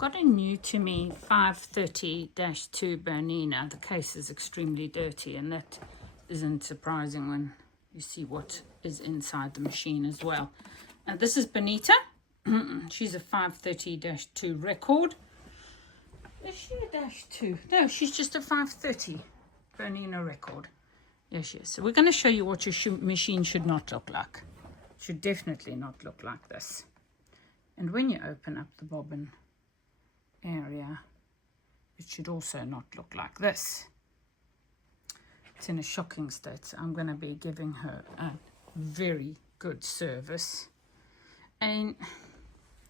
got a new to me 530-2 Bernina. The case is extremely dirty, and that isn't surprising when you see what is inside the machine as well. And this is Bernita. She's a 530-2 record. Is she a -2? No, she's just a 530 Bernina record. Yes, she is. So we're going to show you what your machine should not look like. It should definitely not look like this. And when you open up the bobbin area, it should also not look like this. It's in a shocking state, so I'm going to be giving her a very good service. And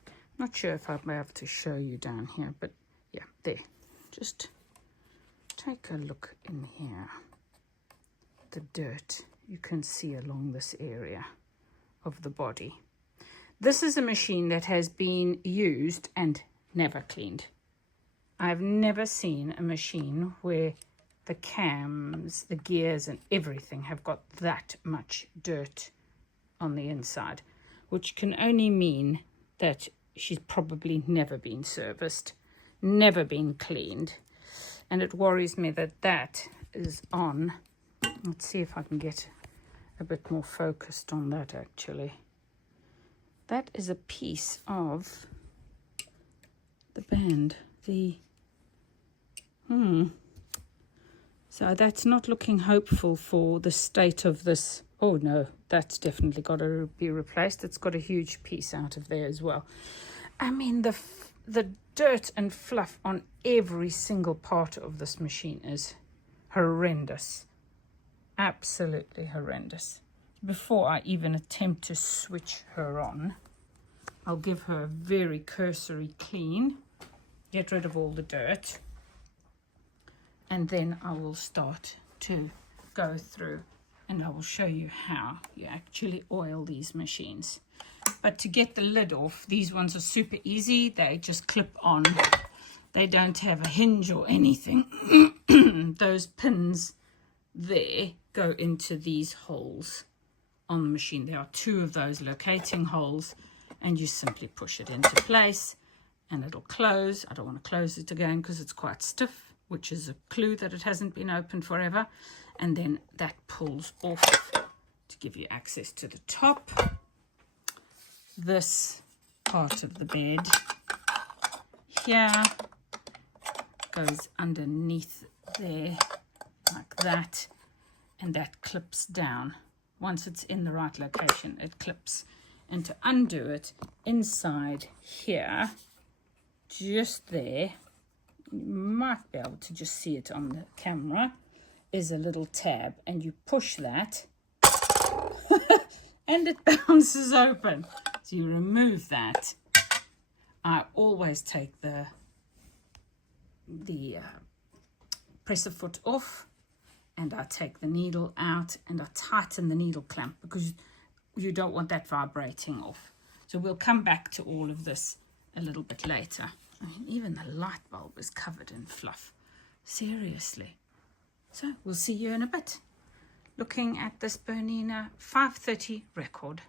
I'm not sure if I'll be able to show you down here, but yeah, there. Just take a look in here. The dirt you can see along this area of the body. This is a machine that has been used and never cleaned. I've never seen a machine where the cams, the gears and everything have got that much dirt on the inside, which can only mean that she's probably never been serviced, never been cleaned. And it worries me that that is on. Let's see if I can get a bit more focused on that actually. That is a piece of the band. So that's not looking hopeful for the state of this. Oh no, that's definitely got to be replaced. It's got a huge piece out of there as well. I mean, the dirt and fluff on every single part of this machine is horrendous. Absolutely horrendous. Before I even attempt to switch her on, I'll give her a very cursory clean, get rid of all the dirt, and then I will start to go through and I will show you how you actually oil these machines. But to get the lid off, these ones are super easy. They just clip on. They don't have a hinge or anything. Those pins there go into these holes on the machine. There are 2 of those locating holes, and you simply push it into place and it'll close. I don't want to close it again because it's quite stiff, which is a clue that it hasn't been opened forever. And then that pulls off to give you access to the top. This part of the bed here goes underneath there like that, and that clips down. Once it's in the right location, it clips. And to undo it, inside here, just there, you might be able to just see it on the camera, is a little tab, and you push that and it bounces open. So you remove that. I always take the presser foot off, and I take the needle out and I tighten the needle clamp because you don't want that vibrating off. So we'll come back to all of this a little bit later. I mean, even the light bulb is covered in fluff. Seriously. So we'll see you in a bit. Looking at this Bernina 530 record.